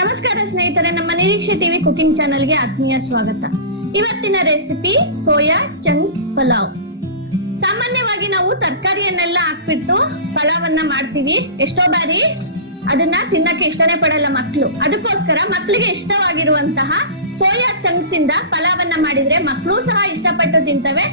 ನಮಸ್ಕಾರ ಸ್ನೇಹಿತರೆ, ನಮ್ಮ ನಿರೀಕ್ಷೆ ಟಿವಿ ಕುಕಿಂಗ್ ಚಾನೆಲ್ಗೆ ಆತ್ಮೀಯ ಸ್ವಾಗತ. ಇವತ್ತಿನ ರೆಸಿಪಿ ಸೋಯಾ ಚಂಕ್ಸ್ ಪಲಾವ್. ಸಾಮಾನ್ಯವಾಗಿ ನಾವು ತರಕಾರಿಯನ್ನೆಲ್ಲ ಹಾಕ್ಬಿಟ್ಟು ಪಲಾವನ್ನ ಮಾಡ್ತೀವಿ. ಎಷ್ಟೋ ಬಾರಿ ಅದನ್ನ ತಿನ್ನಕ್ಕೆ ಇಷ್ಟನೇ ಪಡಲ್ಲ ಮಕ್ಕಳು. ಅದಕ್ಕೋಸ್ಕರ ಮಕ್ಕಳಿಗೆ ಇಷ್ಟವಾಗಿರುವಂತಹ ಸೋಯಾ ಚಂಕ್ಸ್ ಇಂದ ಪಲಾವನ್ನ ಮಾಡಿದ್ರೆ ಮಕ್ಕಳು ಸಹ ಇಷ್ಟಪಟ್ಟು ತಿಂತವೆ.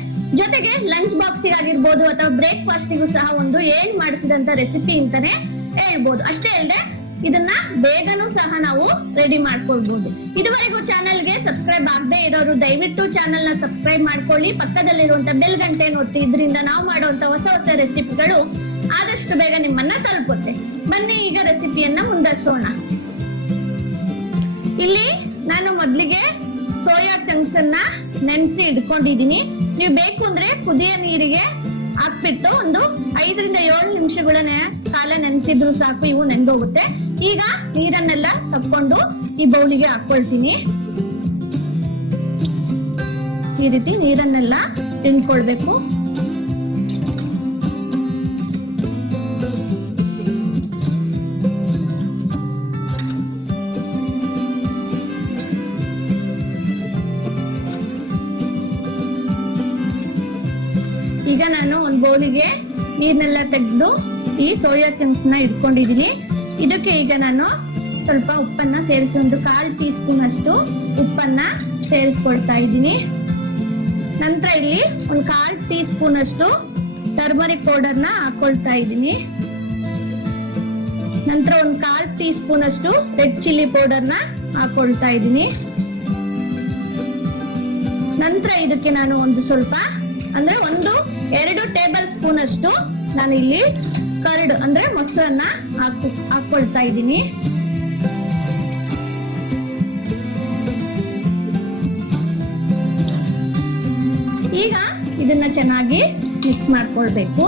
ಜೊತೆಗೆ ಲಂಚ್ ಬಾಕ್ಸ್ ಆಗಿರ್ಬೋದು ಅಥವಾ ಬ್ರೇಕ್ಫಾಸ್ಟಿಗೂ ಸಹ ಒಂದು ಏನ್ ಮಾಡಿಸಿದಂತ ರೆಸಿಪಿ ಅಂತಾನೆ ಹೇಳ್ಬೋದು. ಅಷ್ಟೇ ಅಲ್ಲದೆ ಇದನ್ನ ಬೇಗನೂ ಸಹ ನಾವು ರೆಡಿ ಮಾಡ್ಕೊಳ್ಬಹುದು. ಇದುವರೆಗೂ ಚಾನೆಲ್ಗೆ ಸಬ್ಸ್ಕ್ರೈಬ್ ಆಗದೆ ಇರೋರು ದಯವಿಟ್ಟು ಚಾನೆಲ್ ನ ಸಬ್ಸ್ಕ್ರೈಬ್ ಮಾಡ್ಕೊಳ್ಳಿ. ಪಕ್ಕದಲ್ಲಿರುವಂತ ಬೆಲ್ ಗಂಟೆ ಒತ್ತಿ. ಇದರಿಂದ ನಾವು ಮಾಡುವಂತ ಹೊಸ ಹೊಸ ರೆಸಿಪಿಗಳು ಆದಷ್ಟು ಬೇಗ ನಿಮ್ಮನ್ನ ತಲುಪುತ್ತೆ. ಬನ್ನಿ ಈಗ ರೆಸಿಪಿಯನ್ನ ಮುಂದುವರಿಸೋಣ. ಇಲ್ಲಿ ನಾನು ಮೊದಲಿಗೆ ಸೋಯಾ ಚಂಕ್ಸ್ ಅನ್ನ ನೆನೆಸಿ ಇಟ್ಕೊಂಡಿದೀನಿ. ನೀವು ಬೇಕು ಅಂದ್ರೆ ಕುದಿಯ ನೀರಿಗೆ ಹಾಕ್ಬಿಟ್ಟು ಒಂದು 5 ರಿಂದ 7 ನಿಮಿಷಗಳ ಕಾಲ ನೆನೆಸಿದ್ರು ಸಾಕು, ಇವು ನೆಂದೋಗುತ್ತೆ. ಈಗ ನೀರನ್ನೆಲ್ಲ ತಕ್ಕೊಂಡು ಈ ಬೌಲಿಗೆ ಹಾಕೊಳ್ತೀನಿ. ಈ ರೀತಿ ನೀರನ್ನೆಲ್ಲ ಹಿಂಡ್ಕೊಳ್ಬೇಕು. ಈಗ ನಾನು ಒಂದು ಬೌಲಿಗೆ ನೀರ್ನೆಲ್ಲ ತೆಗೆದು ಈ ಸೋಯಾ ಚಂಕ್ಸ್ ನ ಇಟ್ಕೊಂಡಿದೀನಿ. ಇದಕ್ಕೆ ಈಗ ನಾನು ಸ್ವಲ್ಪ ಉಪ್ಪನ್ನ ಸೇರಿಸಿ ಒಂದು 1/4 ಟೀ ಸ್ಪೂನ್ ಅಷ್ಟು ಉಪ್ಪನ್ನ ಸೇರಿಸ್ಕೊಳ್ತಾ ಇದ್ದೀನಿ. ನಂತರ ಇಲ್ಲಿ ಒಂದು 1/4 ಟೀ ಸ್ಪೂನ್ ಅಷ್ಟು ಟರ್ಮರಿಕ್ ಪೌಡರ್ ನ ಹಾಕೊಳ್ತಾ ಇದ್ದೀನಿ. ನಂತರ ಒಂದು 1/4 ಟೀ ಸ್ಪೂನ್ ಅಷ್ಟು ರೆಡ್ ಚಿಲ್ಲಿ ಪೌಡರ್ ನ ಹಾಕೊಳ್ತಾ ಇದ್ದೀನಿ. ನಂತರ ಇದಕ್ಕೆ ನಾನು ಒಂದು ಸ್ವಲ್ಪ ಅಂದ್ರೆ 1-2 ಟೇಬಲ್ ಸ್ಪೂನ್ ಅಷ್ಟು ನಾನು ಇಲ್ಲಿ ಕರ್ಡ್ ಅಂದ್ರೆ ಮೊಸರನ್ನ ಹಾಕೊಳ್ತಾ ಇದ್ದೀನಿ. ಈಗ ಇದನ್ನ ಚೆನ್ನಾಗಿ ಮಿಕ್ಸ್ ಮಾಡ್ಕೊಳ್ಬೇಕು.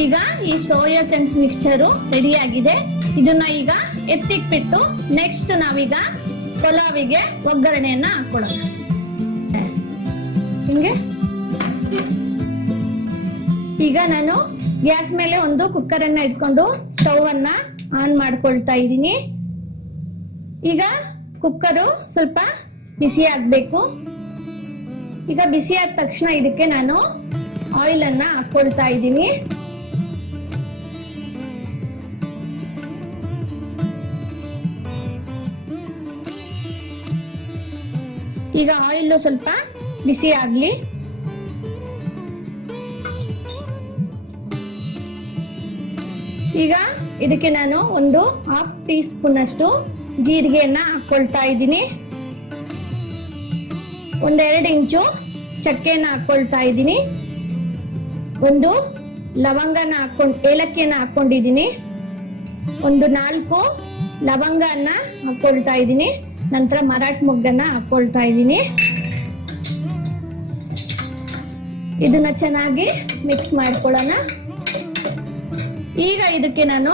ಈಗ ಈ ಸೋಯಾ ಚಂಕ್ಸ್ ಮಿಕ್ಸ್ಚರು ರೆಡಿ ಆಗಿದೆ. ಇದನ್ನ ಈಗ ಎತ್ತಿಕ್ಬಿಟ್ಟು ನೆಕ್ಸ್ಟ್ ನಾವೀಗ ಪಲಾವಿಗೆ ಒಗ್ಗರಣೆಯನ್ನ ಹಾಕೊಳ್ಳೋಣ. ಹಿಂಗೆ ಈಗ ನಾನು ಗ್ಯಾಸ್ ಮೇಲೆ ಒಂದು ಕುಕ್ಕರ್ ಅನ್ನ ಇಟ್ಕೊಂಡು ಸ್ಟವ್ ಅನ್ನ ಆನ್ ಮಾಡ್ಕೊಳ್ತಾ ಇದ್ದೀನಿ. ಈಗ ಕುಕ್ಕರು ಸ್ವಲ್ಪ ಬಿಸಿ ಆಗ್ಬೇಕು. ಈಗ ಬಿಸಿ ಆದ ತಕ್ಷಣ ಇದಕ್ಕೆ ನಾನು ಆಯಿಲ್ ಅನ್ನ ಹಾಕೊಳ್ತಾ ಇದ್ದೀನಿ. ಈಗ ಆಯಿಲ್ ಸ್ವಲ್ಪ ಬಿಸಿ ಆಗ್ಲಿ. ಈಗ ಇದಕ್ಕೆ ನಾನು ಒಂದು 1/2 ಟೀ ಸ್ಪೂನ್ ಅಷ್ಟು ಜೀರಿಗೆಯನ್ನ ಹಾಕೊಳ್ತಾ ಇದ್ದೀನಿ. 1-2 ಇಂಚು ಚಕ್ಕೆನ ಹಾಕೊಳ್ತಾ ಇದ್ದೀನಿ. ಒಂದು ಲವಂಗನ ಏಲಕ್ಕಿಯನ್ನ ಹಾಕೊಂಡಿದ್ದೀನಿ. ಒಂದು 4 ಲವಂಗನ ಹಾಕೊಳ್ತಾ ಇದ್ದೀನಿ. ನಂತರ ಮರಾಠ ಮೊಗ್ಗನ್ನ ಹಾಕೊಳ್ತಾ ಇದ್ದೀನಿ. ಇದನ್ನ ಚೆನ್ನಾಗಿ ಮಿಕ್ಸ್ ಮಾಡ್ಕೊಳ್ಳೋಣ. ಈಗ ಇದಕ್ಕೆ ನಾನು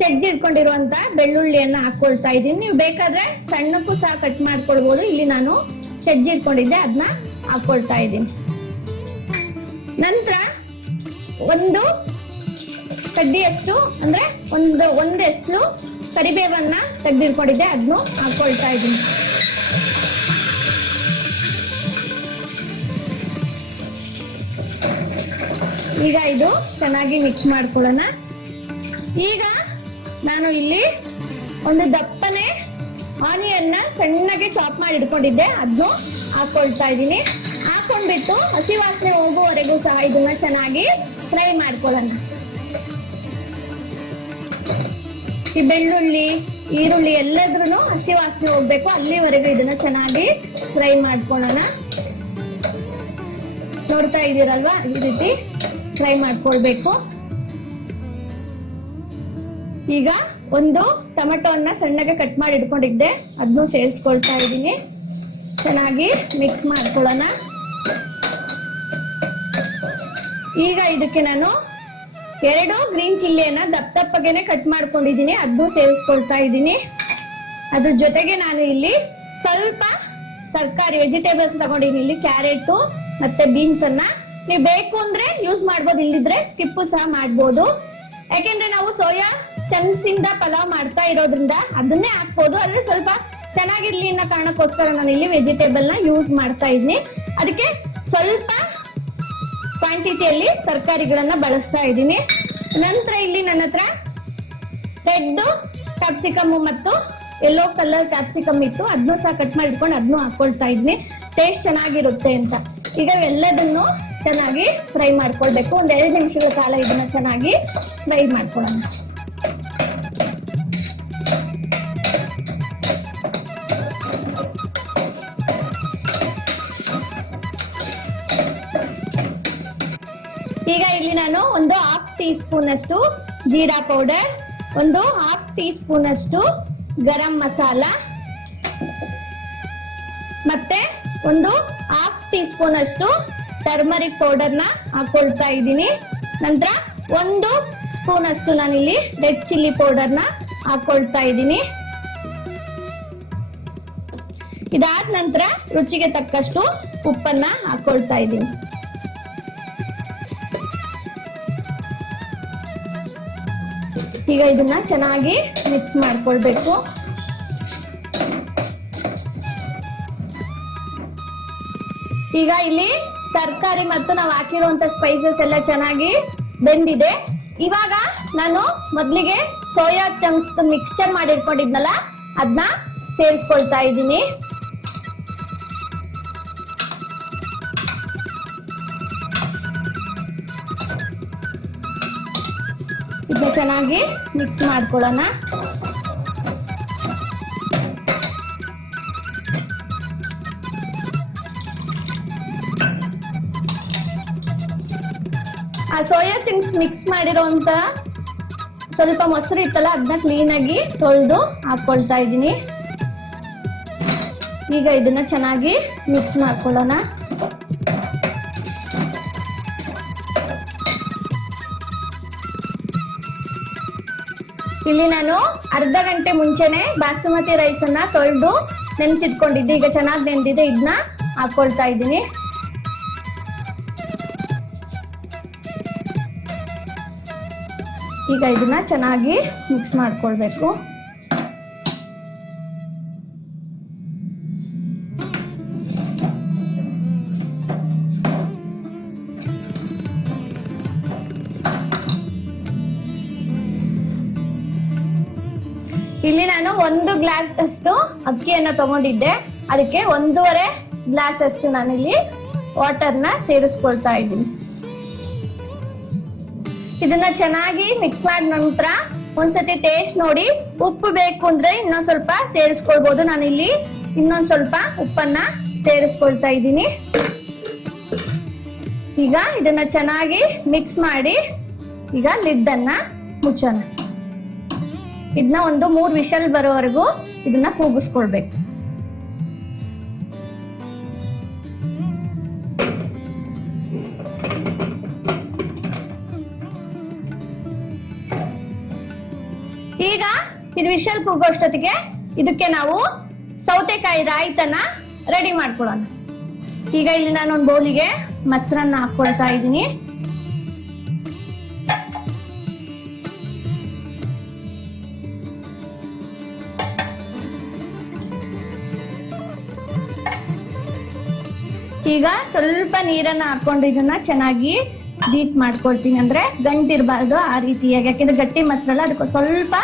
ಜಜ್ಜಿಟ್ಕೊಂಡಿರುವಂತ ಬೆಳ್ಳುಳ್ಳಿಯನ್ನ ಹಾಕೊಳ್ತಾ ಇದ್ದೀನಿ. ನೀವು ಬೇಕಾದ್ರೆ ಸಣ್ಣಕ್ಕೂ ಸಹ ಕಟ್ ಮಾಡ್ಕೊಳ್ಬಹುದು. ಇಲ್ಲಿ ನಾನು ಜಜ್ಜಿಟ್ಕೊಂಡಿದ್ದೆ ಅದನ್ನ ಹಾಕೊಳ್ತಾ ಇದ್ದೀನಿ. ನಂತರ ಒಂದು ಕಡ್ಡಿಯಷ್ಟು ಅಂದ್ರೆ ಒಂದು ಎಸ್ಲು ಕರಿಬೇವನ್ನ ತೆಗೆದಿಟ್ಕೊಂಡಿದ್ದೆ ಅದನ್ನು ಹಾಕೊಳ್ತಾ ಇದ್ದೀನಿ. ಈಗ ಇದು ಚೆನ್ನಾಗಿ ಮಿಕ್ಸ್ ಮಾಡ್ಕೊಳ್ಳೋಣ. ಈಗ ನಾನು ಇಲ್ಲಿ ಒಂದು ದಪ್ಪನೆ ಆನಿಯನ್ನ ಸಣ್ಣಗೆ ಚಾಪ್ ಮಾಡಿ ಇಟ್ಕೊಂಡಿದ್ದೆ ಅದನ್ನು ಹಾಕೊಳ್ತಾ ಇದ್ದೀನಿ. ಹಾಕೊಂಡ್ಬಿಟ್ಟು ಹಸಿ ವಾಸನೆ ಹೋಗುವವರೆಗೂ ಸಹ ಇದನ್ನ ಚೆನ್ನಾಗಿ ಫ್ರೈ ಮಾಡ್ಕೊಳ್ಳೋಣ. ಈ ಬೆಳ್ಳುಳ್ಳಿ ಈರುಳ್ಳಿ ಎಲ್ಲದ್ರೂ ಹಸಿ ವಾಸನೆ ಹೋಗ್ಬೇಕು, ಅಲ್ಲಿವರೆಗೂ ಇದನ್ನ ಚೆನ್ನಾಗಿ ಫ್ರೈ ಮಾಡ್ಕೊಳ್ಳೋಣ. ನೋಡ್ತಾ ಇದ್ದೀರಲ್ವಾ, ಈ ರೀತಿ ಫ್ರೈ ಮಾಡ್ಕೊಳ್ಬೇಕು. ಈಗ ಒಂದು ಟೊಮೆಟೊನ್ನ ಸಣ್ಣಗೆ ಕಟ್ ಮಾಡಿ ಇಟ್ಕೊಂಡಿದ್ದೆ ಅದನ್ನು ಸೇರಿಸ್ಕೊಳ್ತಾ ಇದ್ದೀನಿ. ಚೆನ್ನಾಗಿ ಮಿಕ್ಸ್ ಮಾಡ್ಕೊಳ್ಳೋಣ. ಈಗ ಇದಕ್ಕೆ ನಾನು 2 ಗ್ರೀನ್ ಚಿಲ್ಲಿಯನ್ನ ದಪ್ಪಗೆನೆ ಕಟ್ ಮಾಡ್ಕೊಂಡಿದ್ದೀನಿ, ಅದನ್ನು ಸೇರಿಸ್ಕೊಳ್ತಾ ಇದ್ದೀನಿ. ಅದ್ರ ಜೊತೆಗೆ ನಾನು ಇಲ್ಲಿ ಸ್ವಲ್ಪ ತರಕಾರಿ ವೆಜಿಟೇಬಲ್ಸ್ ತಗೊಂಡಿದ್ದೀನಿ. ಇಲ್ಲಿ ಕ್ಯಾರೆಟ್ ಮತ್ತೆ ಬೀನ್ಸ್ ಅನ್ನ ನೀವು ಬೇಕು ಅಂದ್ರೆ ಯೂಸ್ ಮಾಡ್ಬೋದು, ಇಲ್ಲಿದ್ರೆ ಸ್ಕಿಪ್ ಸಹ ಮಾಡ್ಬೋದು. ಯಾಕೆಂದ್ರೆ ನಾವು ಸೋಯಾ ಚಂಕ್ಸ್ ಇಂದ ಪಲಾವ್ ಮಾಡ್ತಾ ಇರೋದ್ರಿಂದ ಅದನ್ನೇ ಹಾಕ್ಬೋದು, ಆದ್ರೆ ಸ್ವಲ್ಪ ಚೆನ್ನಾಗಿರ್ಲಿ ಅನ್ನೋ ಕಾರಣಕ್ಕೋಸ್ಕರ ನಾನು ಇಲ್ಲಿ ವೆಜಿಟೇಬಲ್ ನ ಯೂಸ್ ಮಾಡ್ತಾ ಇದ್ದೀನಿ. ಅದಕ್ಕೆ ಸ್ವಲ್ಪ ಕ್ವಾಂಟಿಟಿಯಲ್ಲಿ ತರಕಾರಿಗಳನ್ನ ಬಳಸ್ತಾ ಇದ್ದೀನಿ. ನಂತರ ಇಲ್ಲಿ ನನ್ನ ಹತ್ರ ರೆಡ್ ಕ್ಯಾಪ್ಸಿಕಮ್ ಮತ್ತು ಯೆಲ್ಲೋ ಕಲರ್ ಕ್ಯಾಪ್ಸಿಕಮ್ ಇತ್ತು, ಅದನ್ನು ಸಹ ಕಟ್ ಮಾಡಿ ಇಟ್ಕೊಂಡು ಅದನ್ನು ಹಾಕೊಳ್ತಾ ಇದ್ದೀನಿ, ಟೇಸ್ಟ್ ಚೆನ್ನಾಗಿರುತ್ತೆ ಅಂತ. ಈಗ ಎಲ್ಲದನ್ನು ಚೆನ್ನಾಗಿ ಫ್ರೈ ಮಾಡ್ಕೊಳ್ಬೇಕು. 2 ನಿಮಿಷಗಳ ಕಾಲ ಇದನ್ನ ಚೆನ್ನಾಗಿ ಫ್ರೈ ಮಾಡ್ಕೊಳ್ಳೋಣ. ಈಗ ಇಲ್ಲಿ ನಾನು ಒಂದು 1/2 ಟೀ ಸ್ಪೂನ್ ಅಷ್ಟು ಜೀರಾ ಪೌಡರ್, ಒಂದು 1/2 ಟೀ ಸ್ಪೂನ್ ಅಷ್ಟು ಗರಂ ಮಸಾಲ, ಮತ್ತೆ ಒಂದು 1/2 ಟೀ ಸ್ಪೂನ್ ಅಷ್ಟು ಟರ್ಮರಿಕ್ ಪೌಡರ್ ನ ಹಾಕೊಳ್ತಾ ಇದ್ದೀನಿ. ನಂತರ 1 ಸ್ಪೂನ್ ಅಷ್ಟು ನಾನಿಲ್ಲಿ ರೆಡ್ ಚಿಲ್ಲಿ ಪೌಡರ್ ನ ಹಾಕೊಳ್ತಾ ಇದ್ದೀನಿ. ಇದಾದ ನಂತರ ರುಚಿಗೆ ತಕ್ಕಷ್ಟು ಉಪ್ಪನ್ನ ಹಾಕೊಳ್ತಾ ಇದ್ದೀನಿ. ಈಗ ಇದನ್ನ ಚೆನ್ನಾಗಿ ಮಿಕ್ಸ್ ಮಾಡ್ಕೊಳ್ಬೇಕು. ಈಗ ಇಲ್ಲಿ ತರಕಾರಿ ಮತ್ತು ನಾವು ಹಾಕಿರುವಂತ ಸ್ಪೈಸಸ್ ಎಲ್ಲ ಚೆನ್ನಾಗಿ ಬೆಂದಿದೆ. ಇವಾಗ ನಾನು ಮೊದಲಿಗೆ ಸೋಯಾ ಚಂಕ್ಸ್ ಮಿಕ್ಸ್ಚರ್ ಮಾಡಿಟ್ಕೊಂಡಿದ್ನಲ್ಲ ಅದನ್ನ ಸೇರಿಸ್ಕೊಳ್ತಾ ಇದ್ದೀನಿ. ಇದನ್ನ ಚೆನ್ನಾಗಿ ಮಿಕ್ಸ್ ಮಾಡ್ಕೊಳ್ಳೋಣ. ಆ ಸೋಯಾ ಚಂಕ್ಸ್ ಮಿಕ್ಸ್ ಮಾಡಿರೋಂತ ಸ್ವಲ್ಪ ಮೊಸರು ಇತ್ತಲ್ಲ ಅದನ್ನ ಕ್ಲೀನ್ ಆಗಿ ತೊಳೆದು ಹಾಕೊಳ್ತಾ ಇದ್ದೀನಿ. ಈಗ ಇದನ್ನ ಚೆನ್ನಾಗಿ ಮಿಕ್ಸ್ ಮಾಡ್ಕೊಳ್ಳೋಣ. ಇಲ್ಲಿ ನಾನು ಅರ್ಧ ಗಂಟೆ ಮುಂಚೆನೆ ಬಾಸುಮತಿ ರೈಸ್ ಅನ್ನ ತೊಳೆದು ನೆನೆಸಿಟ್ಕೊಂಡಿದ್ದೆ. ಈಗ ಚೆನ್ನಾಗಿ ನೆಂದಿದೆ, ಇದನ್ನ ಹಾಕೊಳ್ತಾ ಇದ್ದೀನಿ. ಈಗ ಇದನ್ನ ಚೆನ್ನಾಗಿ ಮಿಕ್ಸ್ ಮಾಡ್ಕೊಳ್ಬೇಕು. ಇಲ್ಲಿ ನಾನು 1 ಗ್ಲಾಸ್ ಅಷ್ಟು ಅಕ್ಕಿಯನ್ನ ತಗೊಂಡಿದ್ದೆ, ಅದಕ್ಕೆ 1.5 ಗ್ಲಾಸ್ ಅಷ್ಟು ನಾನಿಲ್ಲಿ ವಾಟರ್ನ ಸೇರಿಸ್ಕೊಳ್ತಾ ಇದ್ದೀನಿ. ಇದನ್ನ ಚೆನ್ನಾಗಿ ಮಿಕ್ಸ್ ಮಾಡಿದ ನಂತರ ಒಂದ್ಸತಿ ಟೇಸ್ಟ್ ನೋಡಿ, ಉಪ್ಪು ಬೇಕು ಅಂದ್ರೆ ಇನ್ನೊಂದ್ ಸ್ವಲ್ಪ ಸೇರಿಸ್ಕೊಳ್ಬಹುದು. ನಾನಿಲ್ಲಿ ಇನ್ನೊಂದ್ ಸ್ವಲ್ಪ ಉಪ್ಪನ್ನ ಸೇರಿಸ್ಕೊಳ್ತಾ ಇದ್ದೀನಿ. ಈಗ ಇದನ್ನ ಚೆನ್ನಾಗಿ ಮಿಕ್ಸ್ ಮಾಡಿ ಈಗ ಲಿಡ್ ಅನ್ನ ಮುಚ್ಚೋಣ. ಇದನ್ನ ಒಂದು 3 ವಿಷಲ್ ಬರೋವರೆಗೂ ಇದನ್ನ ಕೂಗಿಸ್ಕೊಳ್ಬೇಕು. ಈಗ ಇದು ವಿಷಲ್ ಕೂಗೋಷ್ಟೊತ್ತಿಗೆ ಇದಕ್ಕೆ ನಾವು ಸೌತೆಕಾಯಿ ರಾಯ್ತನ ರೆಡಿ ಮಾಡ್ಕೊಳ್ಳೋಣ. ಈಗ ಇಲ್ಲಿ ನಾನು ಒಂದು ಬೌಲಿಗೆ ಮೊಸರನ್ನ ಹಾಕೊಳ್ತಾ ಇದ್ದೀನಿ. ಈಗ ಸ್ವಲ್ಪ ನೀರನ್ನ ಹಾಕೊಂಡು ಇದನ್ನ ಚೆನ್ನಾಗಿ ಬೀಟ್ ಮಾಡ್ಕೊಳ್ತೀನಿ, ಅಂದ್ರೆ ಗಂಟಿರಬಾರ್ದು ಆ ರೀತಿಯಾಗಿ, ಯಾಕೆಂದ್ರೆ ಗಟ್ಟಿ ಮೊಸರಲ್ಲ, ಅದಕ್ಕೆ ಸ್ವಲ್ಪ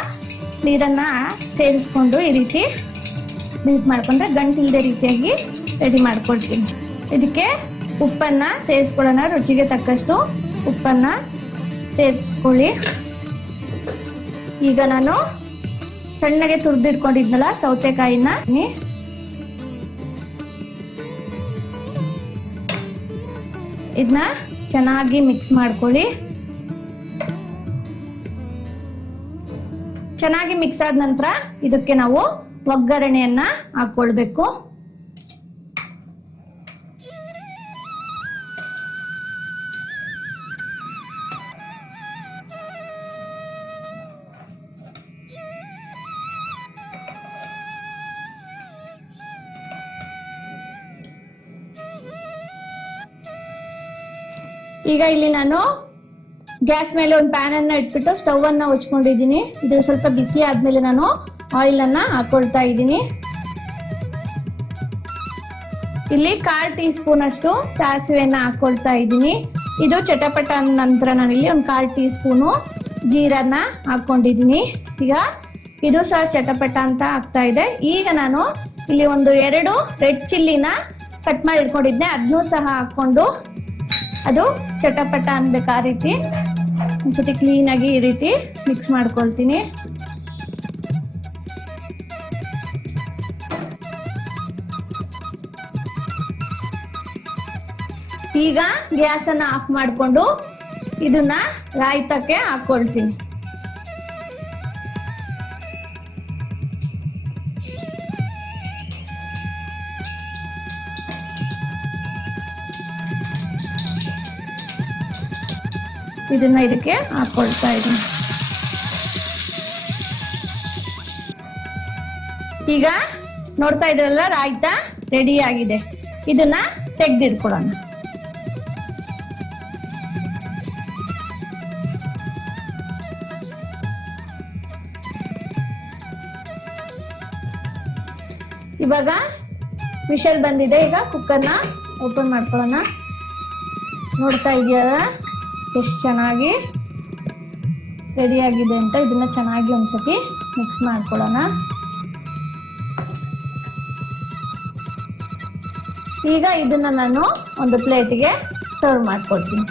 ನೀರನ್ನ ಸೇರಿಸ್ಕೊಂಡು ಈ ರೀತಿ ಬೀಟ್ ಮಾಡ್ಕೊಂಡ್ರೆ ಗಂಟಿಲ್ದೇ ರೀತಿಯಾಗಿ ರೆಡಿ ಮಾಡ್ಕೊಳ್ತೀನಿ. ಇದಕ್ಕೆ ಉಪ್ಪನ್ನ ಸೇರಿಸ್ಕೊಳ್ಳೋಣ, ರುಚಿಗೆ ತಕ್ಕಷ್ಟು ಉಪ್ಪನ್ನ ಸೇರಿಸ್ಕೊಳ್ಳಿ. ಈಗ ನಾನು ಸಣ್ಣಗೆ ತುರಿದಿಟ್ಕೊಂಡಿದ್ನಲ್ಲ ಸೌತೆಕಾಯಿನ ಇದನ್ನ ಚೆನ್ನಾಗಿ ಮಿಕ್ಸ್ ಮಾಡ್ಕೊಳ್ಳಿ. ಚೆನ್ನಾಗಿ ಮಿಕ್ಸ್ ಆದ ನಂತರ ಇದಕ್ಕೆ ನಾವು ಒಗ್ಗರಣೆಯನ್ನ ಹಾಕೊಳ್ಬೇಕು. ಈಗ ಇಲ್ಲಿ ನಾನು ಗ್ಯಾಸ್ ಮೇಲೆ ಒಂದು ಪ್ಯಾನ್ ಅನ್ನ ಇಟ್ಬಿಟ್ಟು ಸ್ಟವ್ ಅನ್ನ ಹಚ್ಕೊಂಡಿದ್ದೀನಿ. ಇದು ಸ್ವಲ್ಪ ಬಿಸಿ ಆದ್ಮೇಲೆ ನಾನು ಆಯಿಲ್ ಅನ್ನ ಹಾಕೊಳ್ತಾ ಇದ್ದೀನಿ. ಇಲ್ಲಿ 1/4 ಟೀ ಸ್ಪೂನ್ ಅಷ್ಟು ಸಾಸಿವೆಯನ್ನ ಹಾಕೊಳ್ತಾ ಇದ್ದೀನಿ. ಇದು ಚಟಪಟ ಅಂದ ನಂತರ ನಾನಿಲ್ಲಿ ಒಂದು 1/4 ಟೀ ಸ್ಪೂನು ಜೀರನ್ನ ಹಾಕೊಂಡಿದ್ದೀನಿ. ಈಗ ಇದು ಸಹ ಚಟಪಟ ಅಂತ ಆಗ್ತಾ ಇದೆ. ಈಗ ನಾನು ಇಲ್ಲಿ ಒಂದು 2 ರೆಡ್ ಚಿಲ್ಲಿನ ಕಟ್ ಮಾಡಿ ಇಟ್ಕೊಂಡಿದ್ದೆ, ಅದನ್ನೂ ಸಹ ಹಾಕೊಂಡು ಅದು ಚಟಪಟ ಅನ್ಬೇಕು. ಆ ರೀತಿ ಒಂದ್ಸತಿ ಕ್ಲೀನಾಗಿ ಈ ರೀತಿ ಮಿಕ್ಸ್ ಮಾಡ್ಕೊಳ್ತೀನಿ. ಈಗ ಗ್ಯಾಸ್ ಅನ್ನ ಆಫ್ ಮಾಡಿಕೊಂಡು ಇದನ್ನ ರಾಯ್ತಕ್ಕೆ ಹಾಕೊಳ್ತೀನಿ. ಇದನ್ನ ಇದಕ್ಕೆ ಹಾಕೊಳ್ತಾ ಇದ್ದೀನಿ. ಈಗ ನೋಡ್ತಾ ಇದ್ರಲ್ಲ, ರಾಯ್ತ ರೆಡಿ ಆಗಿದೆ. ಇದನ್ನ ತೆಗೆದಿಟ್ಕೊಳ್ಳೋಣ. ಇವಾಗ ವಿಷಲ್ ಬಂದಿದೆ. ಈಗ ಕುಕ್ಕರ್ನ ಓಪನ್ ಮಾಡ್ಕೊಳ್ಳೋಣ. ನೋಡ್ತಾ ಇದೆಯಲ್ಲ ಎಷ್ಟು ಚೆನ್ನಾಗಿ ರೆಡಿ ಆಗಿದೆ ಅಂತ. ಇದನ್ನ ಚೆನ್ನಾಗಿ ಒಂದ್ಸತಿ ಮಿಕ್ಸ್ ಮಾಡ್ಕೊಳ್ಳೋಣ. ಈಗ ಇದನ್ನ ನಾನು ಒಂದು ಪ್ಲೇಟ್ಗೆ ಸರ್ವ್ ಮಾಡ್ಕೊಳ್ತೀನಿ.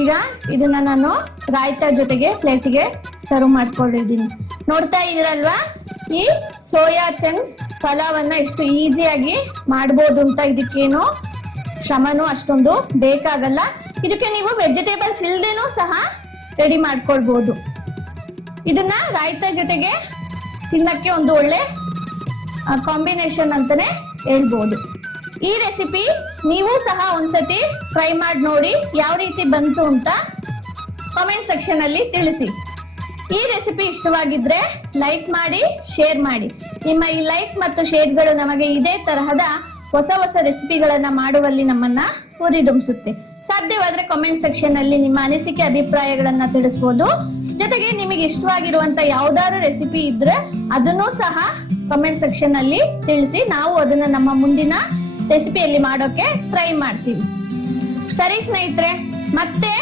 ಈಗ ಇದನ್ನ ನಾನು ರಾಯ್ತ ಜೊತೆಗೆ ಪ್ಲೇಟಿಗೆ ಸರ್ವ್ ಮಾಡ್ಕೊಂಡಿದ್ದೀನಿ. ನೋಡ್ತಾ ಇದ್ದೀರಲ್ವಾ, ಈ ಸೋಯಾ ಚಂಕ್ಸ್ ಪಲಾವನ್ನ ಎಷ್ಟು ಈಸಿಯಾಗಿ ಮಾಡ್ಬೋದು ಅಂತ. ಇದಕ್ಕೇನು ಶ್ರಮನೂ ಅಷ್ಟೊಂದು ಬೇಕಾಗಲ್ಲ. ಇದಕ್ಕೆ ನೀವು ವೆಜಿಟೇಬಲ್ಸ್ ಇಲ್ದೇನೂ ಸಹ ರೆಡಿ ಮಾಡ್ಕೊಳ್ಬೋದು. ಇದನ್ನ ರಾಯ್ತ ಜೊತೆಗೆ ತಿನ್ನಕ್ಕೆ ಒಂದು ಒಳ್ಳೆ ಕಾಂಬಿನೇಷನ್ ಅಂತಾನೆ ಹೇಳ್ಬೋದು. ಈ ರೆಸಿಪಿ ನೀವು ಸಹ ಒಂದ್ಸತಿ ಟ್ರೈ ಮಾಡಿ ನೋಡಿ, ಯಾವ ರೀತಿ ಬಂತು ಅಂತ ಕಾಮೆಂಟ್ ಸೆಕ್ಷನ್ ಅಲ್ಲಿ ತಿಳಿಸಿ. ಈ ರೆಸಿಪಿ ಇಷ್ಟವಾಗಿದ್ರೆ ಲೈಕ್ ಮಾಡಿ, ಶೇರ್ ಮಾಡಿ. ನಿಮ್ಮ ಈ ಲೈಕ್ ಮತ್ತು ಶೇರ್ಗಳು ನಮಗೆ ಇದೇ ತರಹದ ಹೊಸ ಹೊಸ ರೆಸಿಪಿಗಳನ್ನ ಮಾಡುವಲ್ಲಿ ನಮ್ಮನ್ನ ಹುರಿದುಂಬಿಸುತ್ತೆ. ಸಾಧ್ಯವಾದ್ರೆ ಕಾಮೆಂಟ್ ಸೆಕ್ಷನ್ ಅಲ್ಲಿ ನಿಮ್ಮ ಅನಿಸಿಕೆ ಅಭಿಪ್ರಾಯಗಳನ್ನ ತಿಳಿಸ್ಬೋದು. ಜೊತೆಗೆ ನಿಮಗೆ ಇಷ್ಟವಾಗಿರುವಂತ ಯಾವ್ದಾದ್ರು ರೆಸಿಪಿ ಇದ್ರೆ ಅದನ್ನೂ ಸಹ ಕಾಮೆಂಟ್ ಸೆಕ್ಷನ್ ಅಲ್ಲಿ ತಿಳಿಸಿ. ನಾವು ಅದನ್ನ ನಮ್ಮ ಮುಂದಿನ ರೆಸಿಪಿಯಲ್ಲಿ ಮಾಡೋಕೆ ಟ್ರೈ ಮಾಡ್ತೀವಿ. ಸರಿ ಸ್ನೇಹಿತರೆ, ಮತ್ತೆ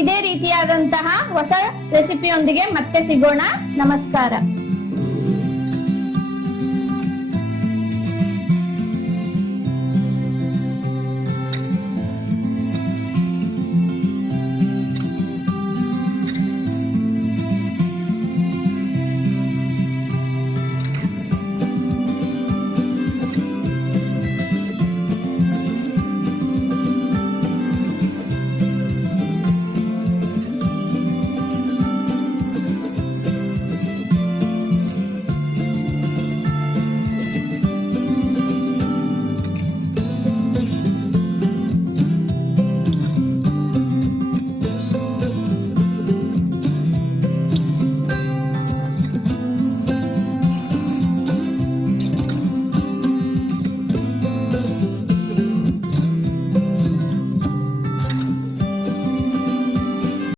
ಇದೇ ರೀತಿಯಾದಂತಹ ಹೊಸ ರೆಸಿಪಿಯೊಂದಿಗೆ ಮತ್ತೆ ಸಿಗೋಣ. ನಮಸ್ಕಾರ.